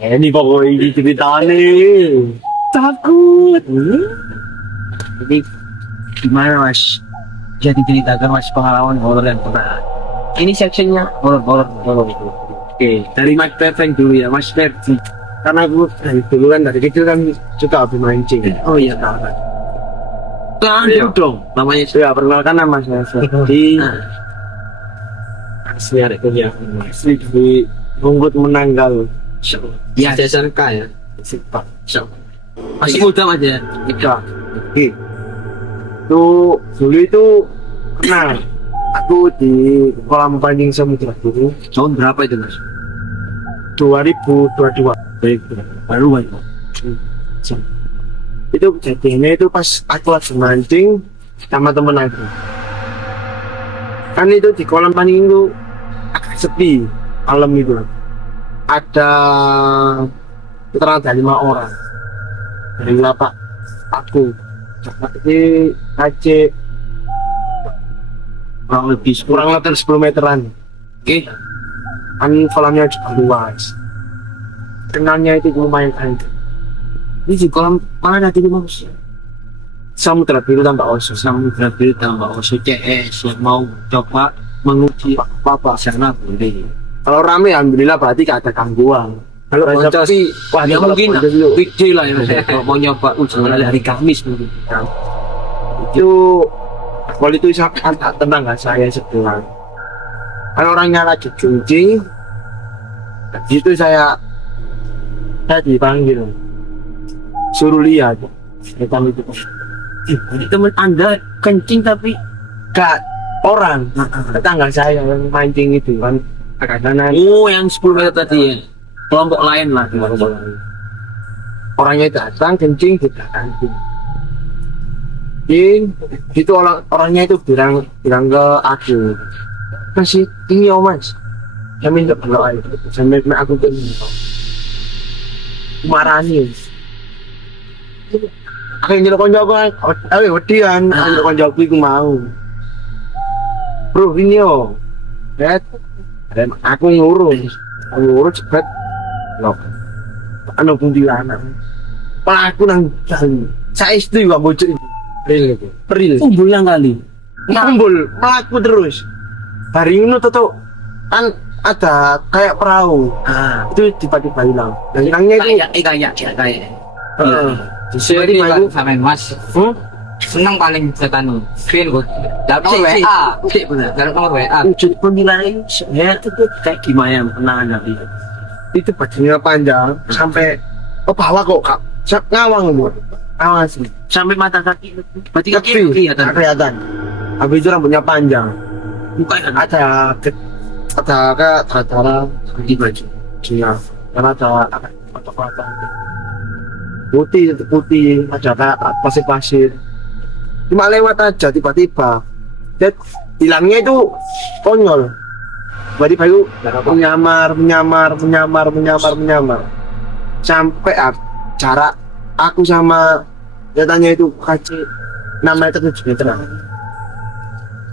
Ini pokoknya ini ceritanya. Takut. Jadi gimana mas? Jadi ceritakan mas pengalaman horor yang pernah. Ini sectionnya horor. Oke, dari Mas Pepeng dulu ya, Mas Pepeng. Karena aku dari dulu kan dari kecil kan suka hobi mancing. Oh iya tahu kan. Tahu dong, namanya saya perkenalkan nama saya Ferdi. Asli ada kerja, asli di Rungkut Menanggal. Ya, SMK ya. Sipak. Masih muda mas ya? Iya. Oke. Tuh dulu itu kenal. Aku di kolam pancing samudra dulu. Tahun berapa itu mas? 2022. Baik, baru banget. Itu kejadiannya itu pas aku lagi mancing sama temen aku. Kan itu di kolam pancing itu agak sepi malam itu. Ada sekitar ada 5 orang dari lapak aku. Jadi kacik kurang lebih 10 meteran. Oke, kan kolamnya juga luas. Kenalnya itu lumayan keren. Ini di kolam mana tadi mas? Samudra Biru tambah Oso. Samudra Biru tambah Oso CS yang mau coba menguji apa sana boleh. Kalau rame alhamdulillah berarti gak ada gangguan. Kalau sepi, wah ya mungkin weekday lah ya mas. Kalau mau nyoba ujian hari Kamis mungkin. Itu kalau itu sangat tenang saya sebelah. Kalau orangnya lagi cuci, itu saya dipanggil, suruh lihat. Teman Anda kencing tapi gak orang, tetangga saya yang mancing itu kan. Oh yang 10 meter tadi ya, kelompok lain lah. Orangnya datang kencing di belakang. Itu orangnya itu bilang ke aku, masih tinggi om mas, saya minta berdoa itu, sampai aku tuh marani. Aku yang nyelok konjok aku, wedian, nyelok konjok aku mau. Bro ini yo, lihat, aku ngurus cepet, loh, anu kuntilanak, pelaku nang jalan, saya istri juga bocor. Peril. Umbul kali. Umbul, melaku terus. Hari ini tuh kan ada kayak perahu. Itu tiba-tiba hilang. Dan hilangnya itu kayak. Tiba-tiba sama mas. Senang paling setan. Feel good. Dapat WA. Dapat nomor WA. Wujud penilaian ya itu kayak gimana pernah ada itu bajunya panjang sampai ke bawah kok kak. Ngawang lu. Awas sampai mata kaki, berarti kaki kelihatan. Habis itu rambutnya panjang, bukan ada kayak tata di bajunya, karena ada foto-foto putih, ada kayak pasir. Cuma lewat aja tiba-tiba, dan hilangnya itu konyol. Tiba-tiba itu menyamar, sampai jarak aku sama datanya itu kacik 6 meter 7 meter.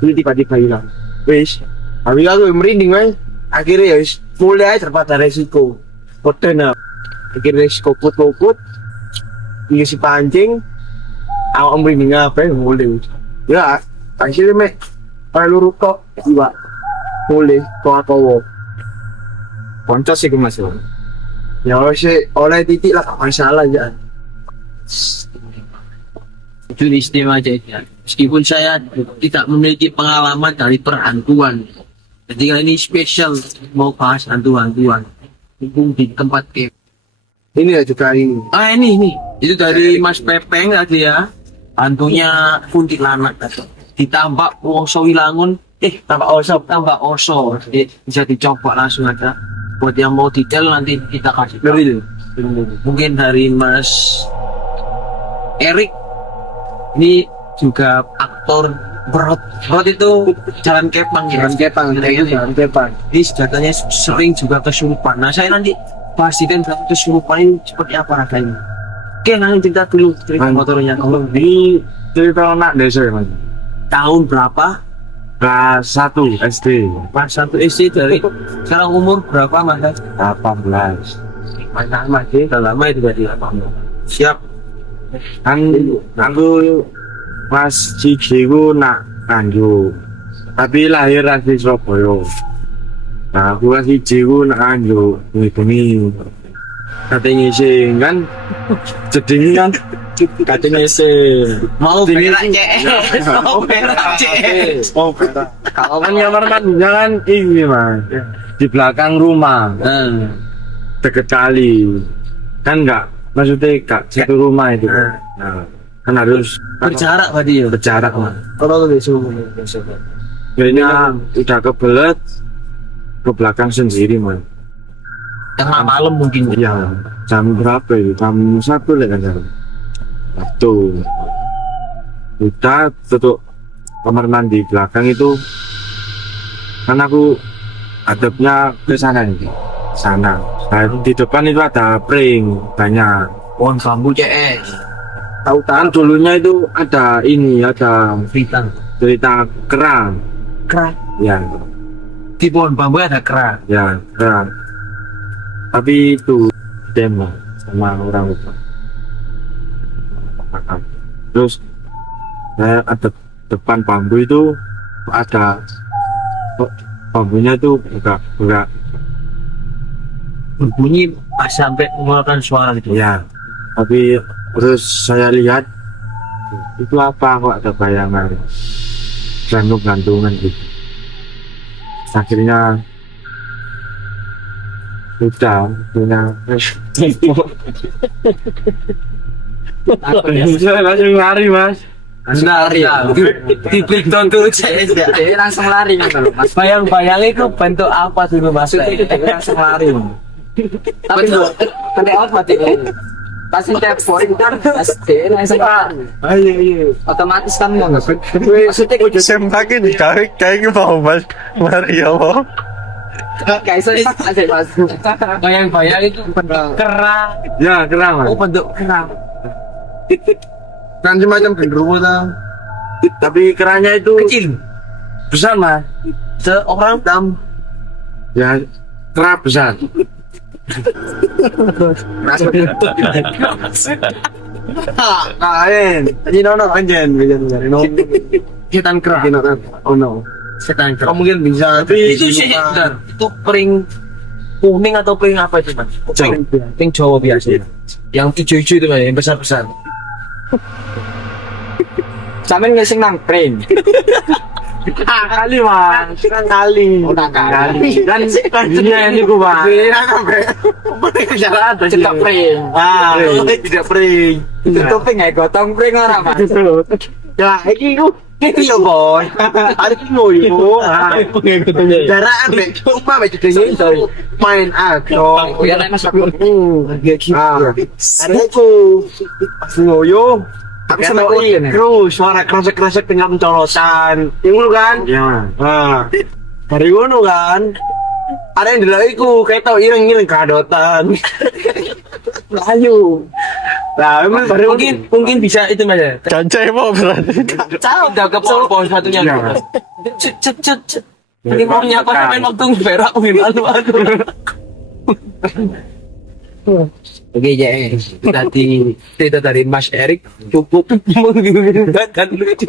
Ini tiba-tiba hilang. Wis, tapi aku merinding mas. Akhirnya ya mulai aja daripada resiko. Kodena. Akhirnya resiko koput. Ngisi pancing. Aku merinding apa mulai. Ya, akhirnya kalau luruk kok juga boleh toa. Poncos sih mas. Ya sih oleh titik lah masalah ya. Itu istimewa aja ya. Meskipun saya tidak memiliki pengalaman dari perhantuan, ketika ini spesial mau bahas hantu-hantuan mumpung di tempat camp ini ya juga ini itu dari Mas Pepeng tadi ya, hantunya kuntilanak ditambah Woso Wilangun tambah Oso jadi bisa dicoba langsung aja. Buat yang mau detail nanti kita kasih mungkin dari Mas Erik ini juga aktor Brot itu jalan kepang. Ini senjatanya sering juga kesurupan. Nah saya nanti pastikan kesurupan ini seperti apa rasanya. Oke nanti cerita dulu motornya. Ini cerita anak desa mas. Tahun berapa? Kelas 1 SD. Kelas 1 SD dari sekarang umur berapa mas? 18. lama sih, udah lama itu berarti. Siap. Aku pas siji ku nak Nganjuk. Tapi lahir asli Surabaya. Nah, aku pas siji ku nak Nganjuk, bengi. Katanya sih kan jeding kan katanya sih Mau Jadi- berak CS. Mau berak CS. oh kalau kan kamar mandinya kan ini mas di belakang rumah deket kali kan enggak maksudnya enggak satu rumah itu nah, kan harus Berjarak berarti ya. berjarak mas Kalau lu disuruh kayaknya udah kebelet ke belakang sendiri mas tengah malam mungkin. iya jam berapa itu jam 1 lah kan waktu udah tutup kamar mandi belakang itu kan aku hadapnya ke sana nih sana nah, di depan itu ada pring banyak Pohon bambu CS. Tahu kan dulunya itu ada ini ada Bintang. cerita kerang Kerang. ya Di pohon bambu ada kerang. ya kerang tapi itu demo sama orang lupa terus saya ada depan bambu itu ada bambunya itu buka Berbunyi pas sampai mengeluarkan suara gitu. ya tapi terus saya lihat itu apa kok ada bayangan gantung-gantungan gitu akhirnya udah saya langsung lari mas Lari ya. Di breakdown dulu CS ya. Dia langsung lari kan mas. Bayang-bayang itu bentuk apa dulu Mas? Maksudnya itu dia langsung lari. Tapi Betul. tapi out mati kan. Pas telepon itu kan dia langsung lari. ayo Otomatis kan nggak maksudnya Semakin kayak mau mas Mario kayak saya aja mas. Bayang-bayang itu bentuk kerang. ya kerang mas Oh, bentuk kerang. kan semacam genderuwo tau tapi kerangnya itu Kecil. besar mas Seorang dam. ya kerang besar kain ini nono anjen Setan kerang. oh no Setan kerang. mungkin bisa tapi Itu sih bentar. Itu pering kuning atau pering apa itu Mas? Pering Jawa biasa. Yang hijau-hijau itu Mas, yang besar-besar. Sampai ngasih nang pring. kali mas kan kali Oh, kali. kan iya ini gua mas Cetak pring. tidak pering Itu pring ya gotong pring orang mas. ya ini ku ini lo boy ada ki ngoyo jarak ambek cuma ambek jedenge iso main akso Ya lain mas. ada ku ngoyo Tapi sama koin ya. terus suara kresek-kresek tinggal mencolotan itu kan ya nah dari ngono kan ada yang dilaiku kayak tau ireng-ireng kadotan layu nah emang baru Mungkin bisa itu Mas ya. Cancai mau berarti Tahu udah ke pohon satunya. Iya. Cet. Ini mau nyapa main waktu berak aduh. Oke ya, tadi cerita dari Mas Erik cukup menggiurkan lucu.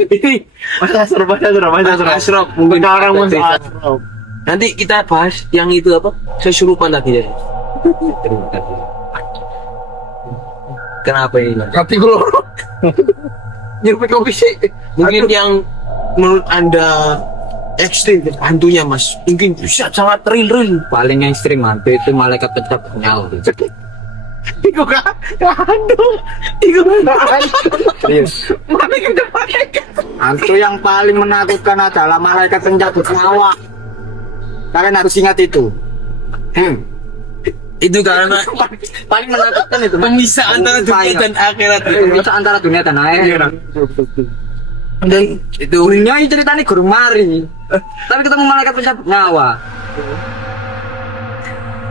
Mas Asrop Mungkin orang Mas cerita. Asrop Nanti kita bahas yang itu apa? Kesurupan tadi ya. Kenapa ini? Mas? hati gua nyerupin kopi sih Mungkin yang menurut Anda ekstrim hantunya Mas. Mungkin bisa sangat real. Paling yang ekstrim hantu itu malaikat pencabut nyawa. Iku kan aduh iku Serius. Hantu yang paling menakutkan adalah malaikat pencabut nyawa. Kalian harus ingat itu. Itu karena Paling menakutkan itu. pemisah antara dunia dan akhirat. Bisa antara dunia dan akhirat. Dan itu Dunia ini ceritanya gurung mari. Tapi ketemu malaikat pencabut nyawa.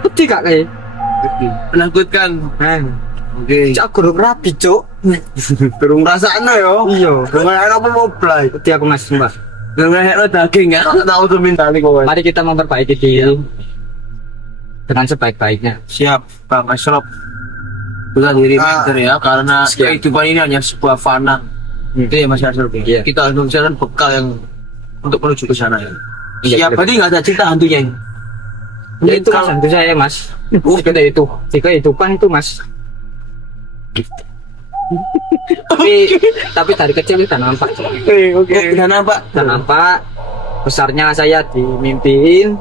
Putih kak kayak. menakutkan. Oke. Cak gurung rapi cok. durung rasakno yo Iya. durung ana apa mau play Putih aku ngasih sumpah. Dengan daging ya. tak tahu tuh minta nih kowe Mari kita memperbaiki diri. dengan sebaik-baiknya. Siap, Bang Ashraf. Sudah di reminder ya, karena Siap. kehidupan ini hanya sebuah fana. Itu ya Mas Ashraf. Iya. Kita harus menjadi bekal yang untuk menuju ke sana ya. Iya, Siap, betul. berarti nggak ada cerita hantunya ini. Ya itu mas, tentu saya mas. Seperti itu. Di kehidupan itu mas. tapi dari kecil kita nampak. Oke, udah nampak. Kita nampak besarnya saya dimimpiin,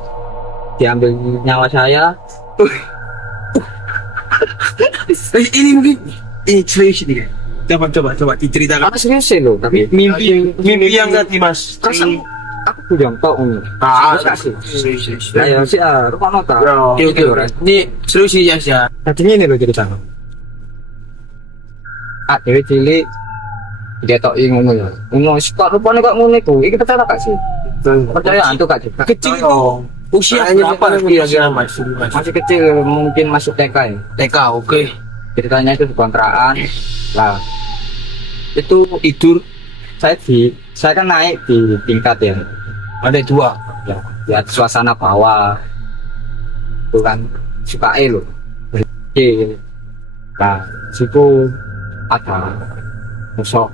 diambil nyawa saya. Ini mungkin ini serius ini kan. Coba diceritakan. Karena serius sih loh, tapi Mimpi yang tadi Mas. Kasih aku yang tahu. Kasih. Serius. Lah ya sih, rumah nota. Oke. Ini serius sih ya. Tadinya ini loh ceritanya. Dewi cilik dia tak ngono ya. Ngono kok rupane kok ngono iku. Iki percaya gak sih? Percaya hantu gak juga. Kecil itu usia berapa kira-kira Mas? Masih kecil, mungkin masuk TK ya. TK, oke. Ceritanya itu di kontrakan. Lah itu Tidur saya kan naik di tingkat ya. ada 2. Ya, lihat suasana bawah. Itu kan suka loh. Oke. Nah, situ ada musuh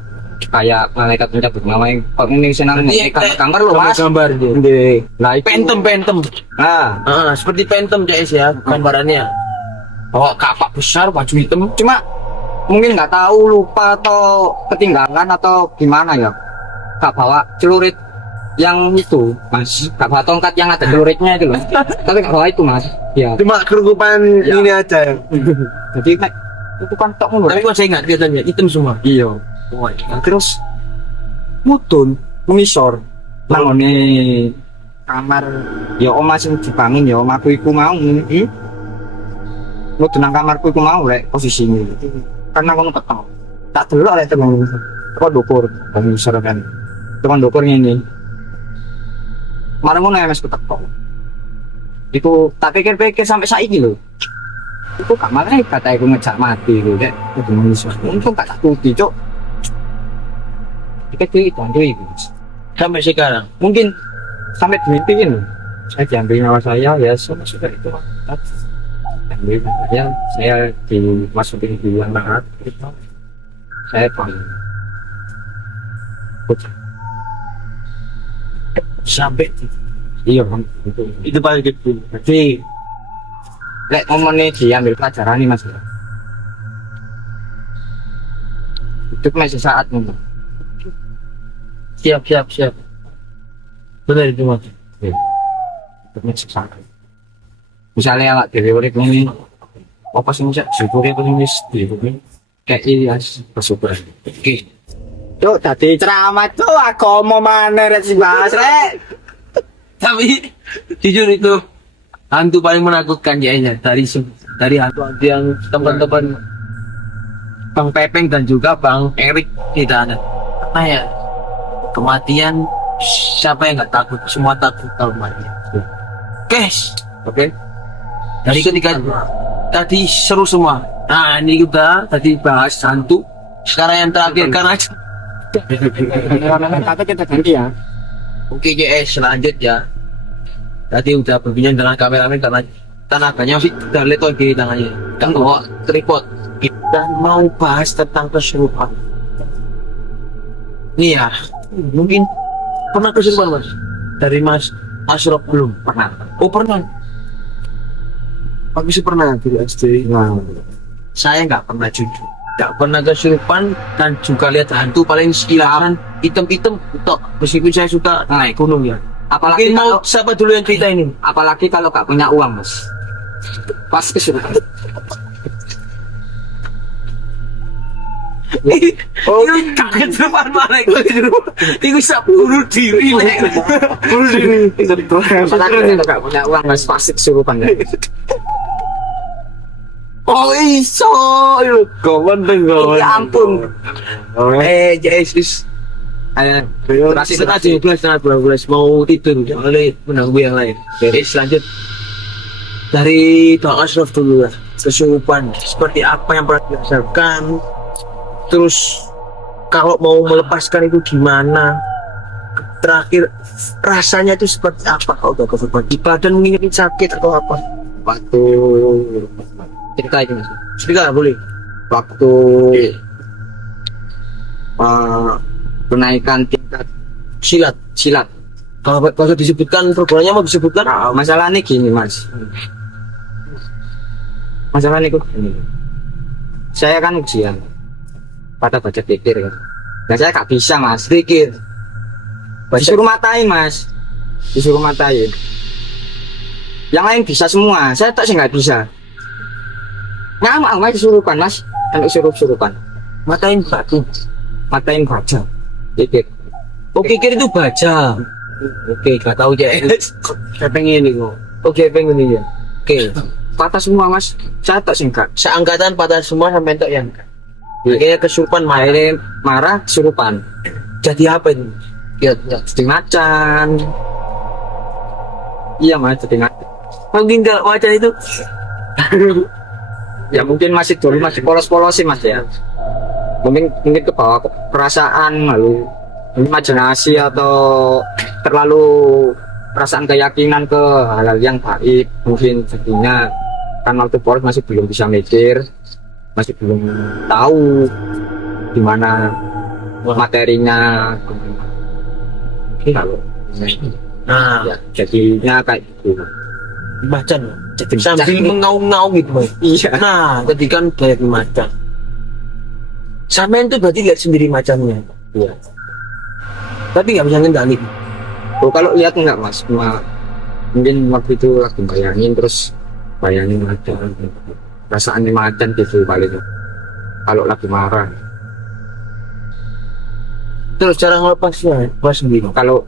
kayak malaikat mencabut nyawa yang kok ini senang Berarti gambar loh mas. gambar dia. Nggih. Nah, itu Pentem. nah Seperti pentem CS ya gambarannya. Bawa kapak besar, baju hitam. cuma mungkin nggak tahu, lupa atau ketinggalan atau gimana ya, nggak bawa celurit yang itu mas, nggak bawa tongkat yang ada celuritnya itu loh. Tapi nggak bawa itu mas ya. Cuma kerukupan Ya. ini aja. Jadi nek, itu kan tok ngono. Tapi kok saya ingat kelihatannya hitam semua. Iya. Oh, Terus mudun mengisor nang ngene kamar ya omah sing dibangun ya omahku iku mau. Mudun nang kamarku iku mau rek posisine. Karena aku petang. Tak delok lek temen. Kok ndukur bangun isor kan. Teman ndukur ngene. Marang ngono ya Mas ketek. Iku tak pikir-pikir sampai saiki lho. Iku gak malah kata aku ngejak mati lho rek. Kudu mengisor. Untung gak tak tuti, Cuk. Kecil itu hantu itu sampai sekarang. mungkin sampai dimimpiin loh. Saya diambil nyawa saya ya sudah itu diambil saya dimasukin di ruang lahat saya panggil Sampai iya itu paling gede. jadi lek ngomongnya diambil pelajaran nih mas itu masih saat ngomong. Siap. Benar itu Mas. Misalnya awak dhewe urip ngene apa sing bisa syukuri apa sing wis dhewe kayak iya bersyukur. Oke. Cuk dadi ceramah cuk agama maneh rek sing bahas rek. Tapi jujur itu hantu paling menakutkan kayaknya dari hantu yang teman-teman Bang Pepeng dan juga Bang Erik kita ada. Apa ya? Kematian siapa yang nggak takut? Semua takut kalau mati. Guys, Oke. dari ketika tadi seru semua. Nah ini kita tadi bahas hantu. Sekarang yang terakhir karena Kata kita ganti ya. oke GS selanjutnya. Tadi udah berbincang dengan kameramen karena tenaganya sih udah leto di tangannya. Gak bawa tripod. Kita mau bahas tentang kesurupan. Nih ya, mungkin pernah kesurupan Mas? Dari Mas Ashraf belum? Pernah. Oh pernah. Aku sih pernah di SD. Nah, Saya nggak pernah jujur. Nggak pernah kesurupan dan juga lihat hantu paling sekilaran hitam-hitam. Tok. Meskipun saya suka naik gunung ya. Apalagi Mungkin mau kalau siapa dulu yang cerita ini? apalagi kalau gak punya uang mas. Pas kesurupan. Oh, kaget depan mana itu? Itu bisa bunuh diri. bunuh diri. Apalagi kalau gak punya uang mas pasti kesurupan ya. Oh iso, Kau penting kau. Ya ampun. Jesus. Terasi Setengah 12 mau tidur oleh menunggu yang lain. Jadi selanjut dari Bang Ashraf dulu lah. Kesurupan seperti apa yang pernah dirasakan? Terus kalau mau melepaskan itu gimana? Terakhir rasanya itu seperti apa kalau udah kesurupan? Di badan mungkin sakit atau apa? waktu cerita ini mas. Cerita boleh. Waktu kenaikan tingkat silat. Kalau disebutkan perguruannya mau disebutkan. Nah, masalahnya gini mas. Masalahnya gini. Saya kan ujian pada baca pikir kan. Nah saya gak bisa mas. Pikir. Disuruh matain mas. Disuruh matain. Yang lain bisa semua. Saya tak sih nggak bisa. Nggak mau disuruhkan mas. Kan suruh-suruhkan. Matain batu. Matain baca. Pikir. Oh, kikir itu baca. Oke, gak tahu ya. Saya pengen ini kok. Oke pengen ini ya. Oke. Patah semua mas. Saya tak singkat. Seangkatan pada semua sampai entok yang. Akhirnya kesurupan Akhirnya marah kesurupan. Jadi apa ini? Ya jadi macan. Iya mas jadi macan. Mungkin kalau macan itu Ya mungkin masih dulu masih polos-polos sih mas ya. Mungkin ke bawah perasaan lalu imajinasi atau terlalu perasaan keyakinan ke hal-hal yang baik mungkin jadinya kan waktu polos masih belum bisa mikir, masih belum tahu gimana materinya. Kalau nah, ya jadinya kayak gitu. macan sambil mengaung-ngaung gitu. Iya. Nah, ketika banyak macan. Sampean tuh berarti lihat sendiri macannya. Iya. Tapi nggak bisa ngendali. Oh kalau lihat enggak mas, mungkin waktu itu lagi bayangin macan, perasaannya macan gitu paling. Kalau lagi marah, Terus cara ngelepasnya, pas sendiri. kalau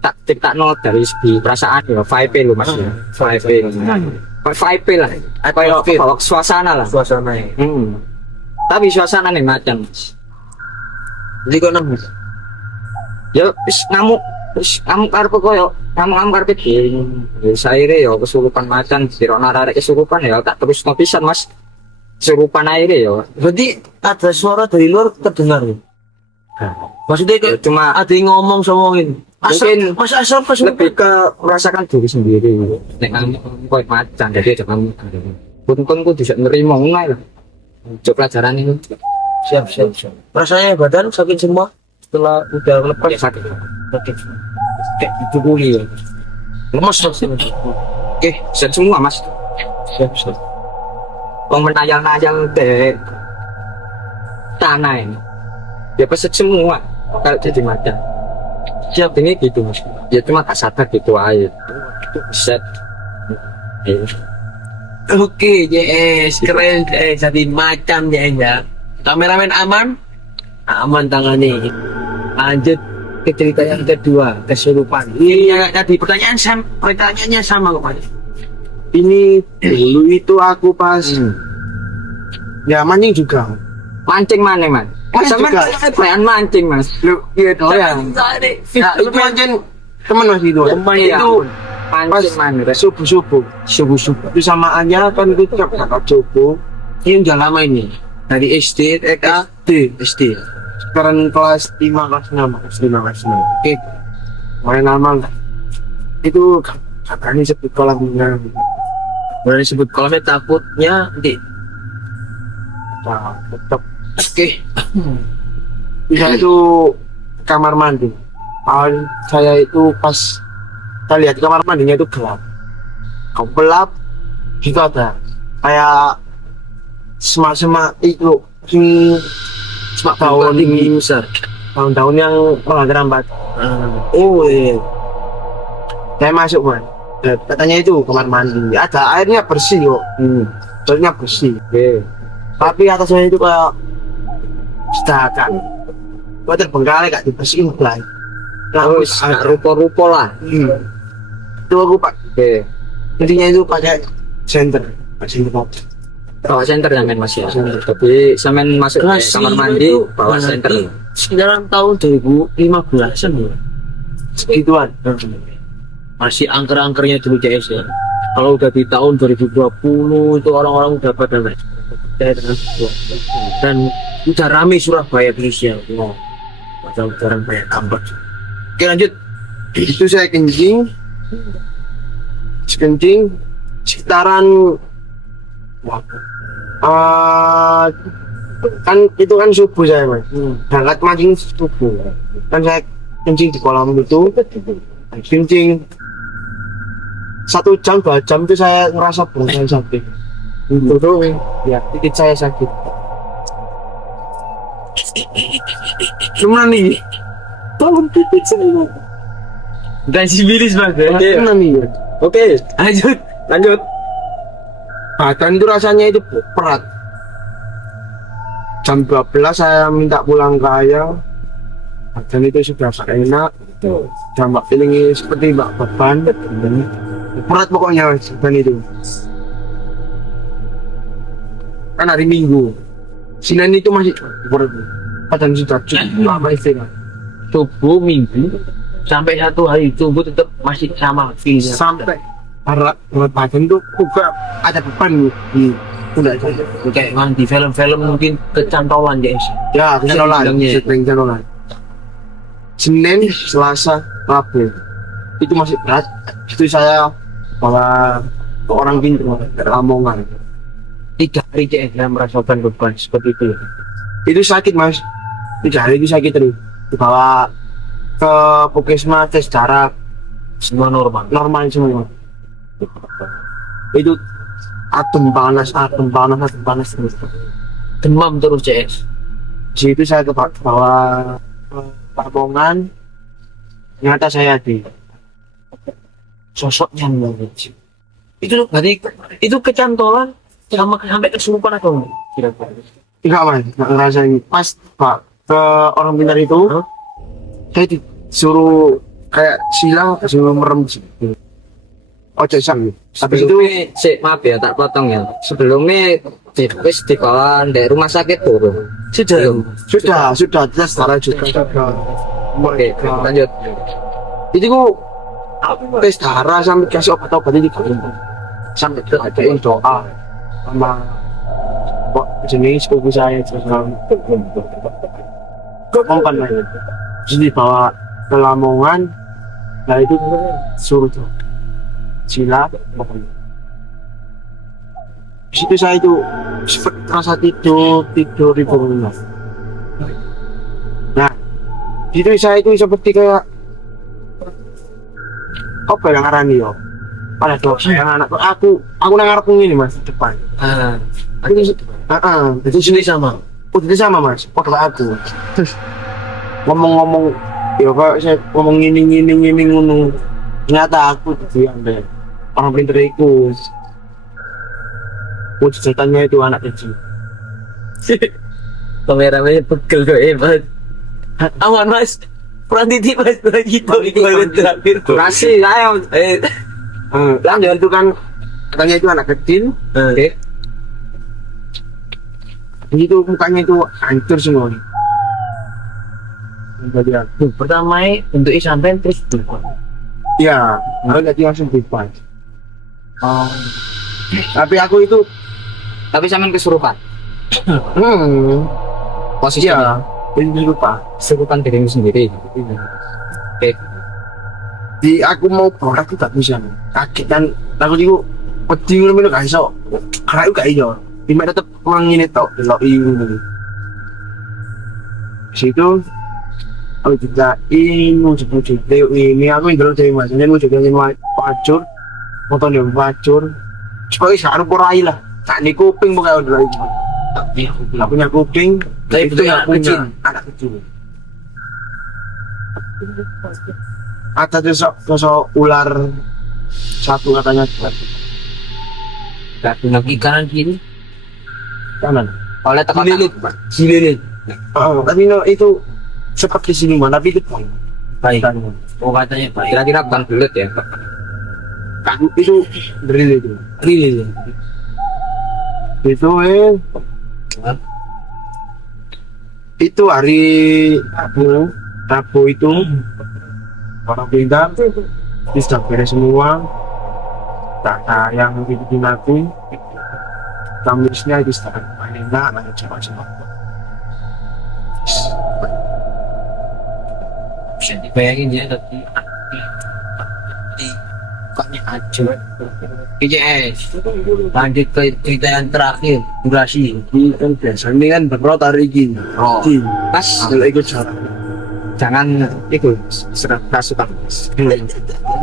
tak nol dari segi perasaan ya, vibe lo mas ya, vibe lah, kayak bawa suasana lah. Suasananya. Tapi suasana nih macan mas. Jadi kok nang Ya ngamuk karpe koyo ngamuk karpe ding. Ya saire ya kesurupan macan, sirona arek kesurupan ya tak terus pisan mas. Kesurupan aire ya. berarti ada suara dari luar terdengar. Maksudnya Ya, kayak cuma ada yang ngomong somongin. mungkin Mas asal pas lebih ke merasakan diri sendiri. Nek ngamuk koyo macan jadi aja ngamuk. Pun bisa nerima ngono lah. Coba pelajaran itu. siap. Rasanya badan sakit semua setelah udah lepas. Ya sakit. Sakit. Kayak dipukuli ya. Lemes rasanya. Oke, set semua mas. Siap. Wong menayal-nayal deh tanah ini. Ya peset semua kalau jadi macan. Siap ini gitu mas. Ya cuma gak sadar gitu aja. Set. Oke, yes, keren. Jadi macam ya. Kameramen aman? Aman tangannya. Lanjut ke cerita yang kedua, kesurupan. Ini tadi pertanyaannya sama kok Pak. Ini dulu itu aku pas ya mancing juga. Mancing mana man? Sama juga. bayan mancing mas. Lu iya Oh ya. Nah, itu mancing teman mas itu. Teman Iya. Itu Mancing mana? subuh. Itu sama aja kan itu tiap kakak subuh. Ini udah lama ini. Dari SD, SD. Sekarang kelas 5 kelas 6. Oke, Main lama lah. Itu kakaknya sebut kolamnya. boleh disebut kolamnya takutnya nanti. Nah, tetap Oke. bisa itu kamar mandi. Awal saya itu pas saya lihat kamar mandinya itu gelap gitu ada kayak semak-semak itu semak daun tinggi besar. daun-daun yang merambat. Oh iya. Saya masuk man, katanya itu kamar mandi ada airnya bersih kok, airnya bersih. Tapi atasnya itu kayak setakan kok terbengkalai gak dibersihin belai. Terus rupo-rupo lah. Itu aku pak Oke. intinya itu pakai senter. Bawa senter jangan mas ya. Tapi sampean masuk ke kamar mandi bawa senter. Sekitar tahun 2015-an ya. Segituan. Masih angker-angkernya dulu CS ya. Kalau udah di tahun 2020 itu orang-orang udah pada nggak percaya dengan sesuatu. Dan udah rame Surabaya terusnya. Oh, padahal jarang banyak tambah. Oke lanjut. Itu saya kencing kencing sekitaran kan itu kan subuh saya mas berangkat mancing subuh kan saya kencing di kolam itu kencing 1 jam 2 jam itu saya ngerasa perut saya sakit itu tuh ya dikit saya sakit gimana nih tolong pipit semua Dan sibilis mas ya. gimana nih Oke, lanjut. badan itu rasanya itu berat jam 12 saya minta pulang ke ayah badan itu sudah gak enak sudah mbak feeling seperti mbak beban berat pokoknya badan itu kan hari Minggu Senin itu masih berat badan sudah cukup lama istirahat Subuh Minggu sampai 1 hari subuh tetap masih sama feelnya. sampai berat badan itu juga ada beban udah Kayak kan di film-film mungkin kecantolan ya. ya kecantolan bilangnya. sering kecantolan Senin Selasa Rabu itu masih berat itu saya bawa ke orang pintar ke Lamongan 3 hari CS saya merasakan beban seperti itu. itu sakit mas 3 hari itu sakit terus dibawa ke puskesmas tes darah Semua normal. normal semua itu adem panas terus Demam terus CS. di situ saya bawa ke Lamongan ternyata saya di Sosoknya banget. Itu berarti itu kecantolan sama sampai kesurupan atau enggak? Kira-kira. enggak mas enggak ngerasain pas pak ke orang pintar itu saya disuruh kayak silang disuruh merem gitu. Ojo sang tapi itu Maaf ya tak potong ya. Sebelumnya wis dibawa dari rumah sakit turun. sudah tes darah juga Oke, lanjut. itu kok tes darah sampai kasih obat-obat ini sampai adain doa sama kok jenis sepupu saya juga ngomongkan lah terus dibawa ke Lamongan nah itu suruh tuh sila pokoknya di situ saya itu seperti rasa tidur di bangunan nah di situ saya itu seperti kayak apa yang ngarani yo pada dosa yang anak aku nangarap ini mas di depan itu Itu sendiri sama. itu sama mas foto aku terus ngomong-ngomong ya kok saya ngomong ini ngono ternyata aku gitu yang deh orang pinter itu ceritanya itu anak kecil Kameramennya pegel kok hebat. Aman mas. Kurang titik mas gitu. Ibarat terakhir. kasih ayo lanjut itu kan katanya itu anak kecil Oke. itu mukanya itu hancur semua jadi aku Pertama untuk sampai terus berubah. ya aku jadi langsung bebas Oh. tapi aku itu Tapi sampean kesurupan. iya Posisinya itu lupa kesurupan dirimu sendiri. Oke. di aku mau berangkat aku gak bisa kaget kan aku juga wedi ngono gak iso karena aku gak iso cuma tetep mangine tok delok ini situ aku juga ngujuk-ngujuk ini aku ndelok dhewe mas yen ngujuk yen wajur foto ning wajur supaya gak ono rai lah tak ni kuping pokoke ndelok iki aku punya kuping Tapi itu yang bentuknya punya kecil. anak kecil ada sosok ular satu katanya Gak lagi kanan kiri. kanan Oleh tekan Sililit. tapi no, itu seperti siluman tapi itu Baik. kanan. Oh katanya baik. kira-kira bukan belut ya. Itu drill itu Lili. itu itu hari Rabu itu orang pintar sudah beres semua data yang bikin aku Kamisnya itu sudah enak lanjut coba Bisa dibayangin ya tadi. sukanya aja. PCS. Lanjut ke cerita yang terakhir, durasi. Ini kan biasanya kan berot hari ini. Oh. Mas, Kalau ikut cara. jangan itu serap rasukan.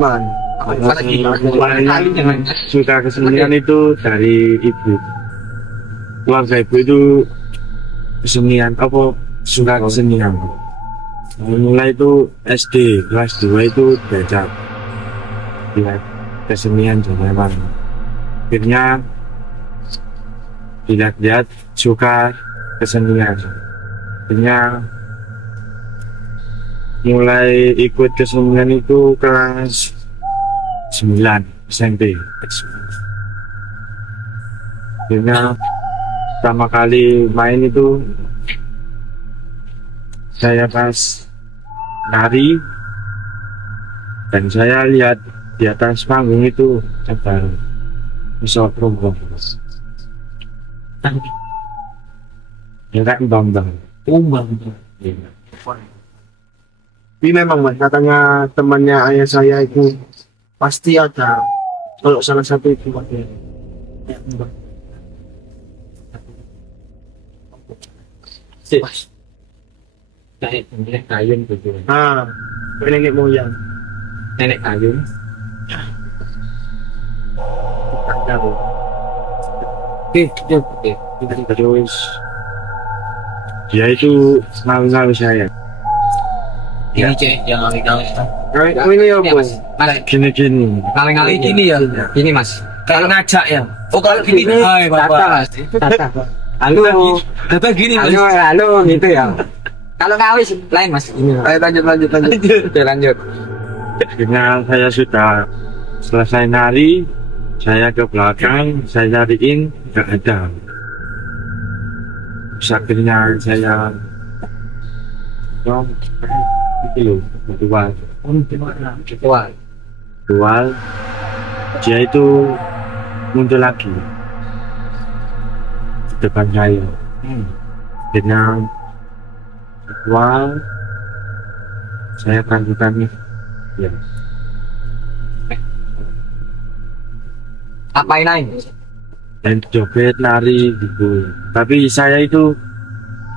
Man. Apalagi Yang suka kesenian itu dari ibu. Keluarga ibu itu kesenian apa suka kesenian. Mulai itu SD kelas 2 itu belajar lihat kesenian zaman akhirnya lihat suka kesenian akhirnya mulai ikut kesenian itu kelas 9 SMP akhirnya pertama kali main itu saya pas nari dan saya lihat di atas panggung itu coba bisa program ya kan bang Umbang. ini memang mas katanya temannya ayah saya itu pasti ada kalau salah satu itu pakai Pas. Kayak nenek kayun gitu. nenek moyang Nenek kayun. Oke. terus dia itu ngawi saya Ini cek yang kali-kali. ini ya Ya, bos Mas, gini kali-kali Gini ya. Ini Mas. Kalau ngajak ya. Oh kalau gini. Hai Tata bapak. Mas. Tata. Halo. Data gini mas. Halo gitu ya. Kalau ngawis lain Mas. Ini. ayo lanjut Oke, lanjut. akhirnya saya sudah selesai nari saya ke belakang saya cariin nggak ada terus akhirnya saya itu loh Wah, dual dia itu muncul lagi di depan saya dengan dual saya kanjukan ya apain lain? dan joget nari gitu tapi saya itu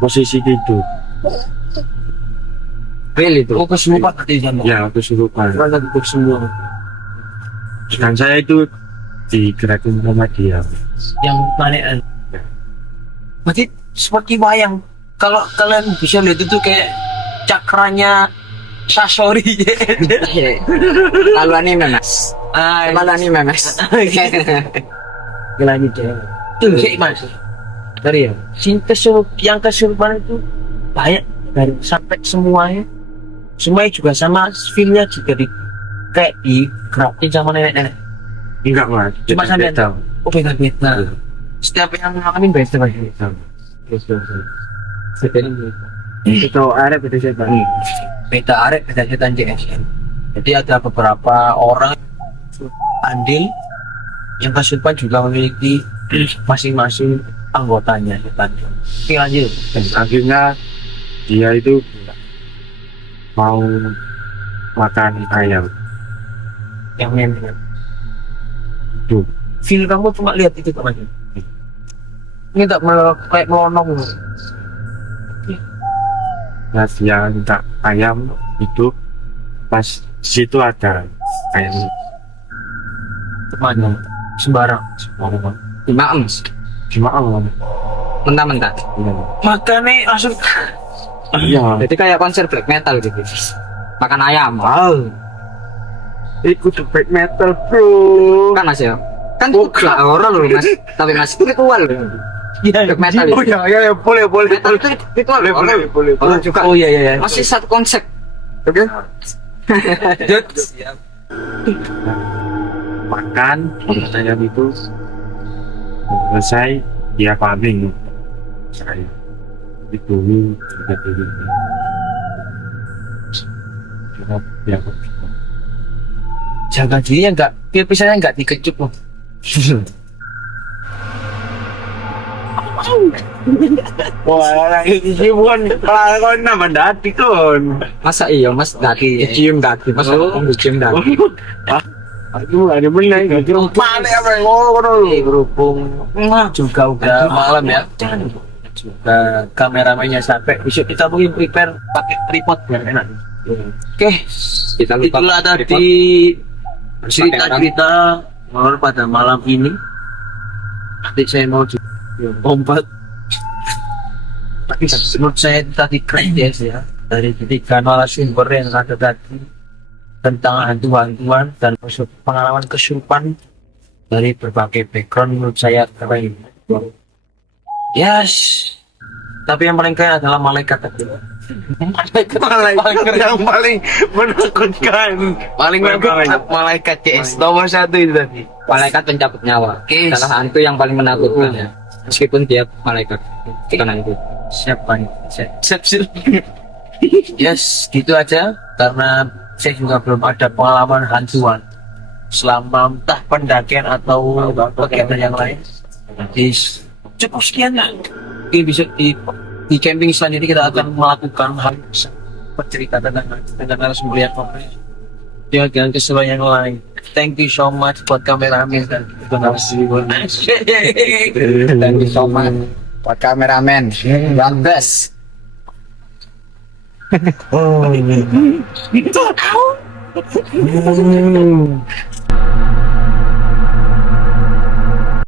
posisi tidur Real itu. Oh kesurupan tadi sama. ya aku kesurupan Rasa gitu semua. dan saya itu digerakin sama dia Yang mana? Berarti seperti wayang. Kalau kalian bisa lihat itu kayak cakranya Sasori. Lalu anime Mas. Lalu anime Mas. Lanjut ya. Tuh sih mas. Dari ya. Yang kesurupan itu banyak dari sampai semuanya. Semuanya juga sama feelnya juga di kayak digerakin sama nenek-nenek. enggak mas Cuma sampai beda. oh beda-beda. Setiap yang ngalamin beda beda. itu ada beda siapa Beda arek beda setan JSN. Jadi ada beberapa orang andil yang kesurupan juga memiliki masing-masing anggotanya setan. Oke lanjut. dan akhirnya dia itu mau makan ayam Yang memang tuh feel kamu cuma lihat itu teman. Ini tak kayak melonong. nah dia minta ayam itu pas di situ ada ayam Temannya sembarang. Dimakan Mas. gimana Mentah-mentah. Makanya langsung iya Jadi kayak konser black metal gitu. Makan ayam. wow ikut black metal bro Kan Mas ya. Kan juga horor loh Mas. Tapi Mas ritual loh. iya Black metal oh itu. ya boleh Metal itu ritual loh. boleh Horor juga. Oh iya. Masih satu konsep. oke Lanjut. makan ayam itu selesai dia paming saya itu juga dulu ya Jaga diri yang enggak pisahnya enggak dikecup loh. wah ini bukan kalau nama dati kon Masa iya Mas daki cium daki. Masa Oh. kamu cium daki. Aduh, ada benar gitu. Mana apa berhubung juga udah malam ya. Juga kameramennya sampai besok kita mungkin prepare pakai tripod biar enak. Oke, Kita lupa itulah tadi cerita-cerita malam pada malam ini. Nanti saya mau lompat. Tapi menurut saya itu tadi keren ya dari ketiga narasumber yang ada tadi tentang hantu-hantuan dan pengalaman kesurupan dari berbagai background menurut saya keren. Yes, tapi yang paling keren adalah malaikat tadi. Malaikat yang paling menakutkan. Paling menakutkan malaikat CS nomor 1 itu tadi. malaikat pencabut nyawa. Oke. Salah hantu yang paling menakutkan ya. Meskipun dia malaikat, bukan hantu. Siapa nih? Siap. Yes, gitu aja karena saya juga belum ada pengalaman hantuan selama entah pendakian atau kegiatan yang lain. Jadi cukup sekian lah. Mungkin bisa di camping selanjutnya kita akan melakukan hal bercerita tentang narasumber yang konkret dengan keseruan yang lain. Thank you so much buat kameramen dan narasumber. Thank you so much buat kameramen. God bless.